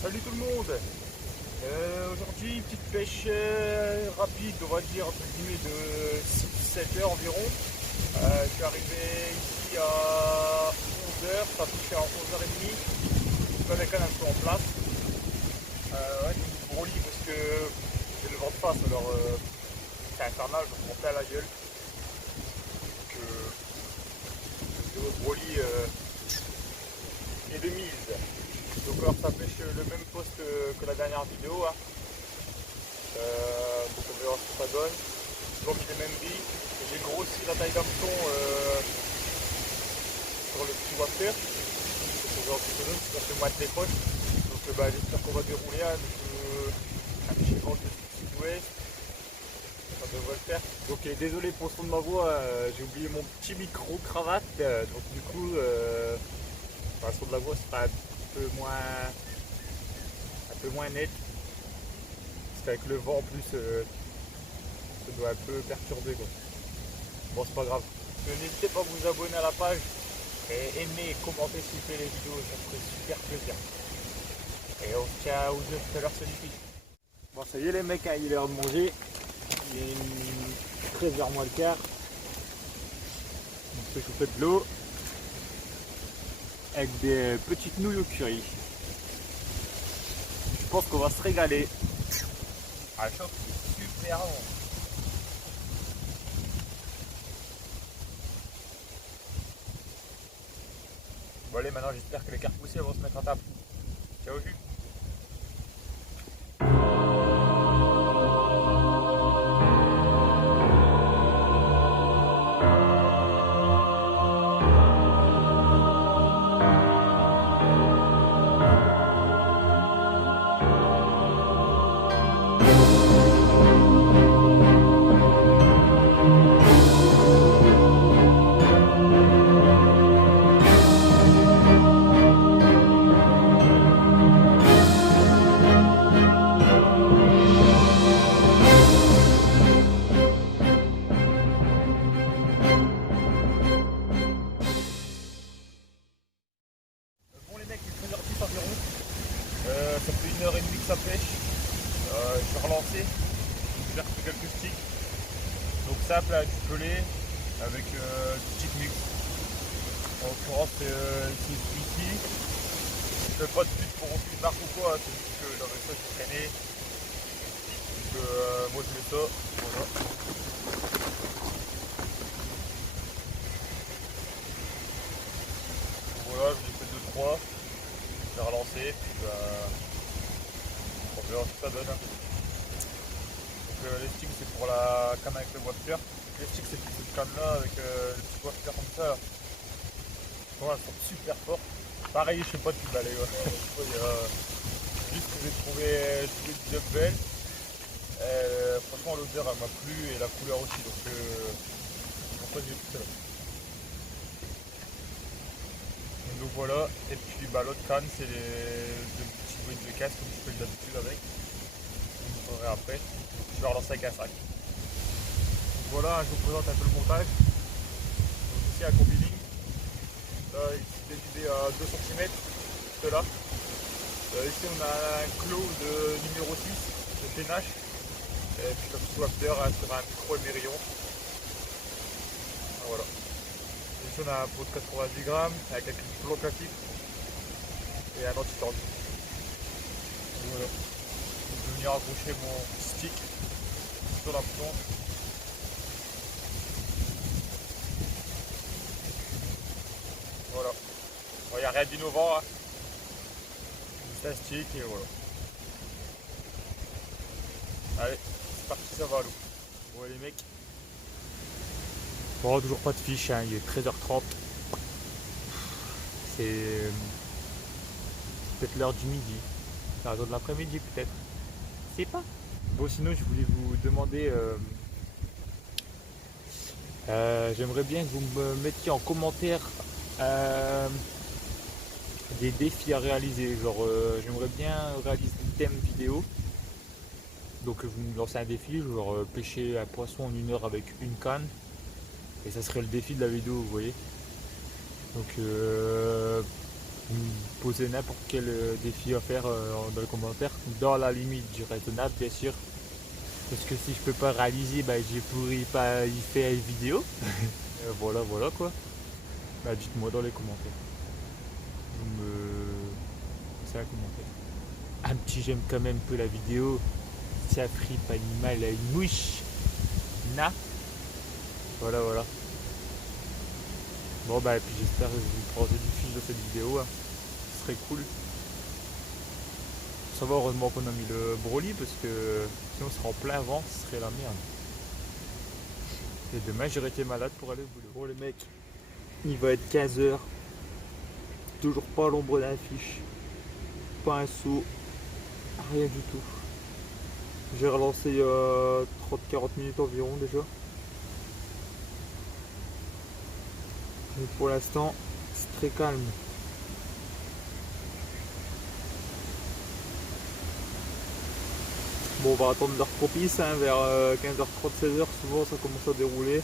Salut tout le monde. Aujourd'hui, petite pêche rapide, on va dire entre guillemets de 6-7 heures environ. Je suis arrivé ici à 11 heures, ça touche à 11h30. Je mets la canne un peu en place. Ouais, j'ai mis le broli parce que j'ai le vent de face, alors c'est infernal, je me prends plein la gueule. Donc, le broli est de mise. Donc alors ça pêche le même poste que la dernière vidéo. Hein. Donc on verra ce que ça donne. J'ai mis les mêmes billes. J'ai grossi la taille d'hameçon sur le petit wafter. Pour voir ce que ça donne, ça fait moins de décroche. Donc j'espère qu'on va dérouler un petit ventre de sud-ouest. Ça devrait le faire. Donc désolé pour le son de ma voix, j'ai oublié mon petit micro cravate. Donc du coup le son de la voix sera un peu moins net. Parce qu'avec le vent en plus, ça doit un peu perturber quoi. Bon, c'est pas grave. N'hésitez pas à vous abonner à la page et aimer, commenter s'il vous plaît les vidéos, ça me ferait super plaisir. Et on se tient aux yeux tout à l'heure sur YouTube. Bon, ça y est les mecs, hein, il est l'heure de manger. Il est 13h moins le quart. On se fait chauffer de l'eau avec des petites nouilles au curry. Je pense qu'on va se régaler. Ah, chauffe, c'est super bon. Bon allez, maintenant j'espère que les cartes poussées vont se mettre à table. Ciao jus. Bon les mecs, il est 13h10 environ. Ça fait 1h30 que ça pêche. Je vais relancer. J'ai refait quelques sticks. Donc simple à du pelé avec du stick mix. En l'occurrence c'est celui-ci. Je fais pas de but pour remplir une marque ou quoi, c'est juste que j'avais ça qui traînait. Donc moi je mets ça. Voilà. Donc, voilà, j'en ai fait 2-3. Je vais relancer, puis on verra ce que ça donne. Donc les sticks c'est pour la canne avec le wafter. Les sticks c'est pour cette canne là avec le petit wafter comme ça. Voilà, elles sont super fortes. Pareil, je sais pas depuis balai. Ouais. Juste que j'ai trouvé du dumbbell. Franchement l'odeur elle m'a plu et la couleur aussi. Donc c'est pour ça que j'ai pris celle-là. Donc voilà, et puis l'autre canne c'est les deux petits bruits de casse comme je fais d'habitude avec. Donc vous verrez après. Je vais relancer avec un sac. Donc voilà, je vous présente un peu le montage. Donc ici un combining. Là il est dévidé à 2 cm de là. Ici on a un clos de numéro 6 de Tenache. Et puis comme petit wafter sur un micro émerillon. Voilà. Ici on a un pot de 90 grammes avec un plomb classique et un anti-tord. Voilà. Je vais venir accrocher mon stick sur l'hameçon. Voilà. Il n'y a rien d'innovant. Hein. Juste un stick et voilà. Allez, c'est parti, ça va à l'eau. Bon les mecs. Bon, toujours pas de fiche, hein. Il est 13h30. C'est peut-être l'heure du midi. L'heure de l'après-midi peut-être. Je sais pas. Bon sinon je voulais vous demander. J'aimerais bien que vous me mettiez en commentaire des défis à réaliser. Genre j'aimerais bien réaliser un thème vidéo. Donc vous me lancez un défi, genre pêcher un poisson en 1 heure avec une canne. Et ça serait le défi de la vidéo, vous voyez. Donc Vous me posez n'importe quel défi à faire dans les commentaires, dans la limite du raisonnable bien sûr. Parce que si je peux pas réaliser, bah, je pourrais pas y faire une vidéo. Voilà, voilà quoi. Bah, dites-moi dans les commentaires. Vous me... C'est un commentaire. Un petit j'aime quand même peu la vidéo. Ça ferait pas de mal à une mouche. Na. Voilà, voilà. Bon bah et puis j'espère que vous prendrez du fiche de cette vidéo. Hein. Ce serait cool. Ça va, heureusement qu'on a mis le Broly parce que sinon on serait en plein vent, ce serait la merde. Et demain j'aurais été malade pour aller au boulot. Bon les mecs, il va être 15h. Toujours pas l'ombre d'un fiche. Pas un saut. Rien du tout. J'ai relancé il y a 30-40 minutes environ déjà. Mais pour l'instant, c'est très calme. Bon, on va attendre l'heure propice, hein, vers 15h30, 16h, souvent ça commence à dérouler.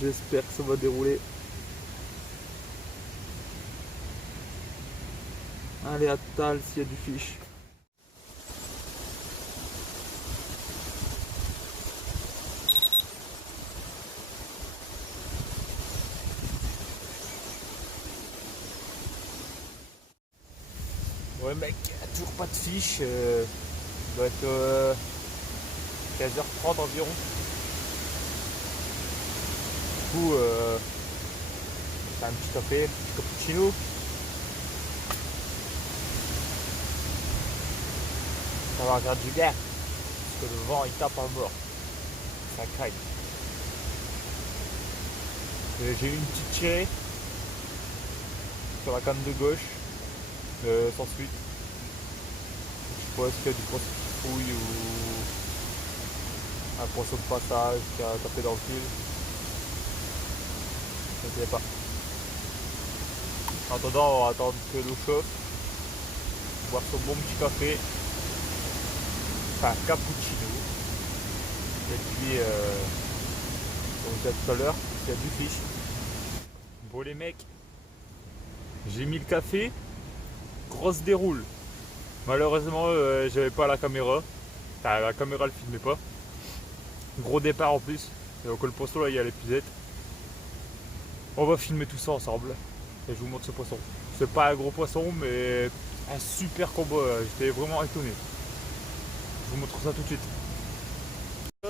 J'espère que ça va dérouler. Allez, à Tal s'il y a du fiche. Ouais mec, toujours pas de fiche. Doit être 15h30 environ. Du coup, c'est un petit café, un petit cappuccino. Ça va regarder du gars. Parce que le vent il tape à mort. Ça craque. J'ai eu une petite tirée sur la canne de gauche. Sans suite. Je sais pas s'il y a du poisson qui fouille ou un poisson de passage qui a tapé dans le fil. Je ne sais pas. En attendant, on va attendre que l'eau chauffe. Boire son bon petit café. Enfin, cappuccino. Et puis, comme je disais tout à l'heure, il y a du fiche. Bon les mecs, j'ai mis le café. Grosse déroule. Malheureusement, j'avais pas la caméra. Enfin, la caméra elle filmait pas. Gros départ en plus. Donc le poisson là, il y a l'épuisette. On va filmer tout ça ensemble. Et je vous montre ce poisson. C'est pas un gros poisson, mais un super combo. J'étais vraiment étonné. Je vous montre ça tout de suite. Je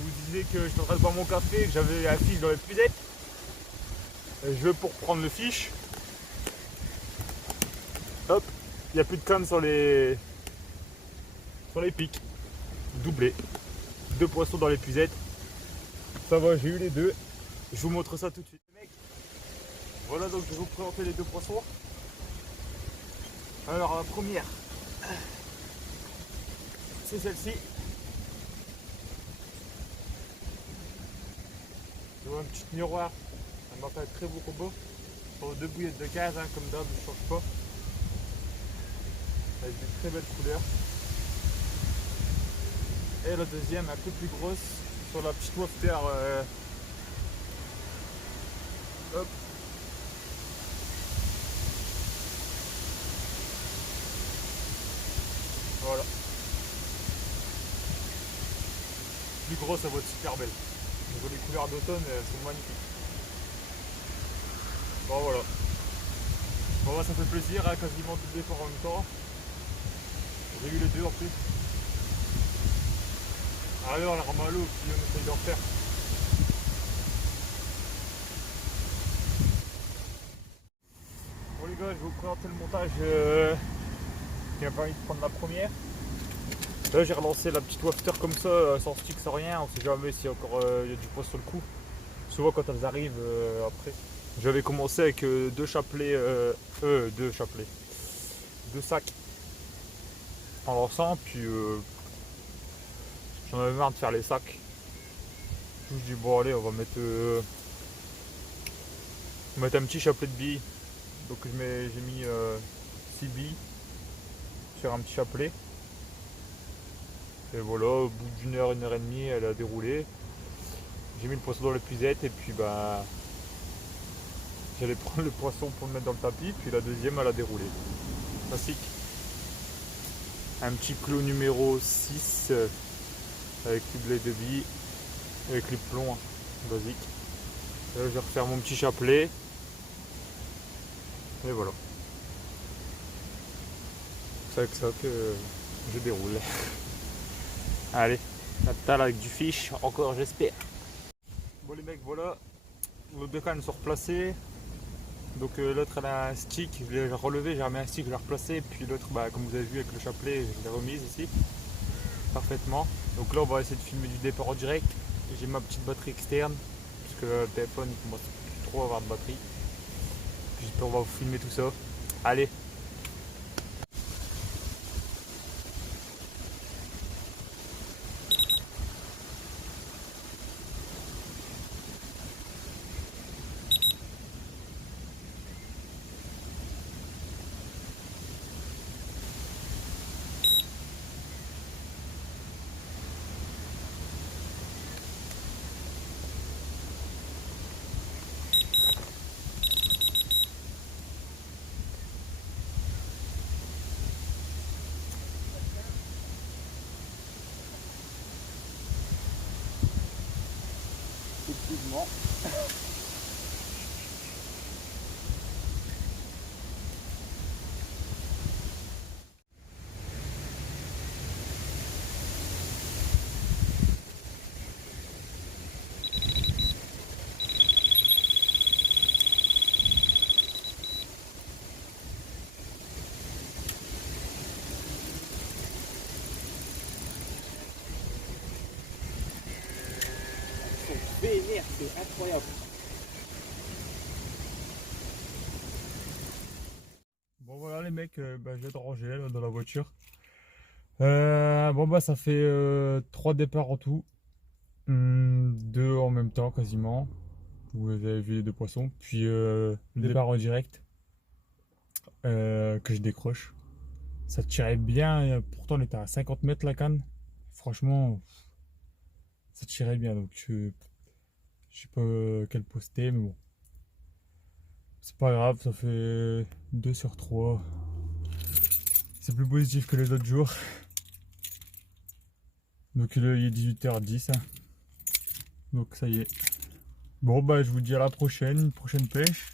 vous disais que j'étais en train de boire mon café, que j'avais un fiche dans l'épuisette. Je vais pour prendre le fiche. Hop, il n'y a plus de canne sur les pics. Doublé. 2 poissons dans l'épuisette. Ça va, j'ai eu les deux. Je vous montre ça tout de suite. Mec. Voilà, donc je vais vous présenter les 2 poissons. Alors la première, c'est celle-ci. Je vois un petit miroir. Elle m'a fait un très beau combo. Sur 2 bouillettes de gaz, hein, comme d'hab, je ne change pas. Avec des très belles couleurs. Et la deuxième un peu plus grosse sur la petite wafter. Hop. Voilà. Plus grosse, ça va être super belle. Au niveau des couleurs d'automne, elles sont magnifiques. Bon voilà. Bon bah, ça fait plaisir, hein, quasiment tous les efforts en même temps. J'ai eu les deux en plus. Alors la ramalo, puis on essaye d'en faire. Bon les gars, je vais vous présenter le montage qui m'a permis de prendre la première. Là j'ai relancé la petite wafter comme ça, sans stick, sans rien, on sait jamais s'il y a encore y a du poids sur le coup. Souvent quand elles arrivent après. J'avais commencé avec 2 chapelets, 2 chapelets, 2 sacs en lançant, puis j'en avais marre de faire les sacs. Je me dis bon allez on va mettre un petit chapelet de billes. Donc j'ai mis 6 billes sur un petit chapelet. Et voilà, au bout d'une heure, 1 heure et demie, elle a déroulé. J'ai mis le poisson dans l'épuisette et puis bah J'allais prendre le poisson pour le mettre dans le tapis, puis la deuxième à la dérouler. Classique. Un petit clou numéro 6 avec les de billes, avec les plombs basiques. Là, je vais refaire mon petit chapelet. Et voilà. C'est avec ça que je déroule. Allez, la talle avec du fish, encore j'espère. Bon les mecs, voilà. Les deux cannes sont replacées. Donc l'autre elle a un stick, je l'ai relevé, j'ai remis un stick, je l'ai replacé. Puis l'autre, bah, comme vous avez vu avec le chapelet, je l'ai remise ici. Parfaitement. Donc là on va essayer de filmer du départ en direct. J'ai ma petite batterie externe. Parce que le téléphone il commence plus trop à avoir de batterie. Puis j'espère qu'on va vous filmer tout ça. Allez. Effectivement. Vénère, c'est incroyable. Bon voilà les mecs, je vais te ranger là, dans la voiture. Bon bah ça fait 3 départs en tout. 2 en même temps quasiment. Vous avez vu les 2 poissons. Puis le départ en direct que je décroche. Ça tirait bien, pourtant on était à 50 mètres la canne. Franchement, ça tirait bien. Donc je sais pas quel poster, mais bon. C'est pas grave, ça fait 2 sur 3. C'est plus positif que les autres jours. Donc là, il est 18h10. Donc ça y est. Bon bah je vous dis à la prochaine pêche.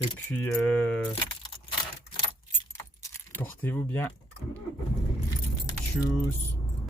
Et puis portez-vous bien. Tchuss.